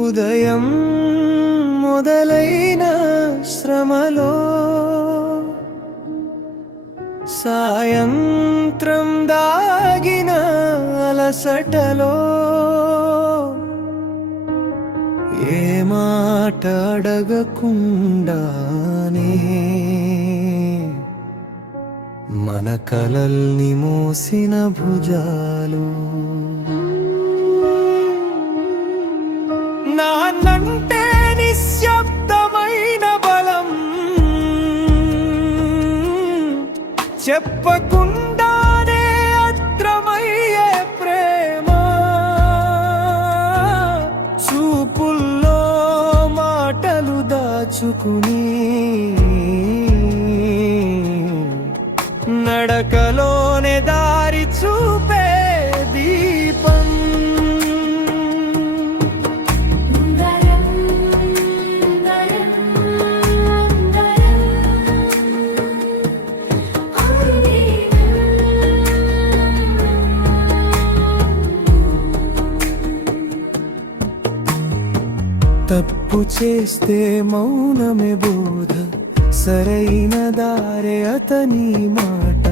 ఉదయం మొదలైన శ్రమలో సాయంత్రం దాగిన అలసటలో ఏ మాట అడగకుండానే మన కలల్ని మోసిన భుజాలు నాన్నంటే నిశ్శబ్దమైన బలం చెప్పకుండానే అద్రమయ్యే ప్రేమ చూపుల్లో మాటలు దాచుకుని నడకలోనే దారి చూపే దీపం తప్పు చేస్తే మౌనమే బోధ సరైన దారే అతని మాట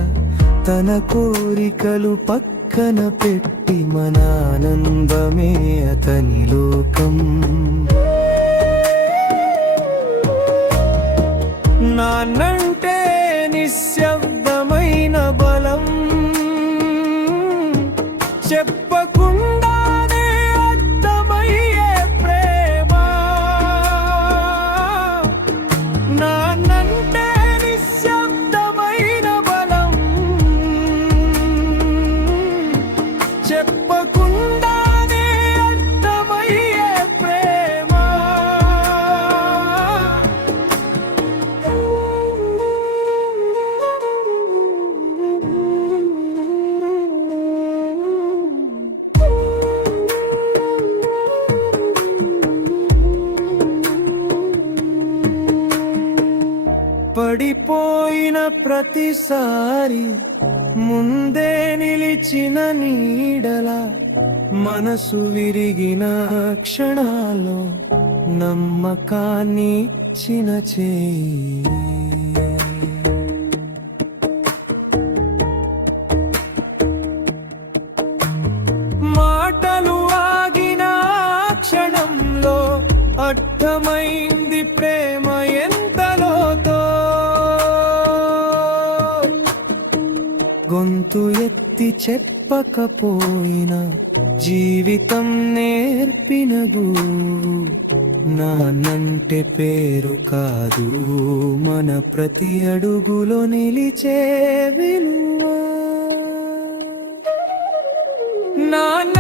తన కోరికలు పక్కన పెట్టి మన ఆనందమే అతని లోకం నాన్నంటే నిశ్శబ్దమైన బలం చెప్పకుండానే అర్థమయ్యే ప్రేమ నాన్నంటే నిశ్శబ్దమైన బలం చెప్పకుండానే అర్థమయ్యే ప్రేమ పడిపోయిన ప్రతిసారి ముందే నిలిచిన నీడలా మనసు విరిగిన క్షణాల్లో నమ్మకాన్ని ఇచ్చిన చేయి మాటలు ఆగిన క్షణంలో అర్థమైంది ప్రేమ ఎంతలోతో గొంతు ఎత్తి చెప్పకపోయినా జీవితం నేర్పిన గురువు నాన్నంటే పేరు కాదు మన ప్రతి అడుగులో నిలిచే విలువ నాన్న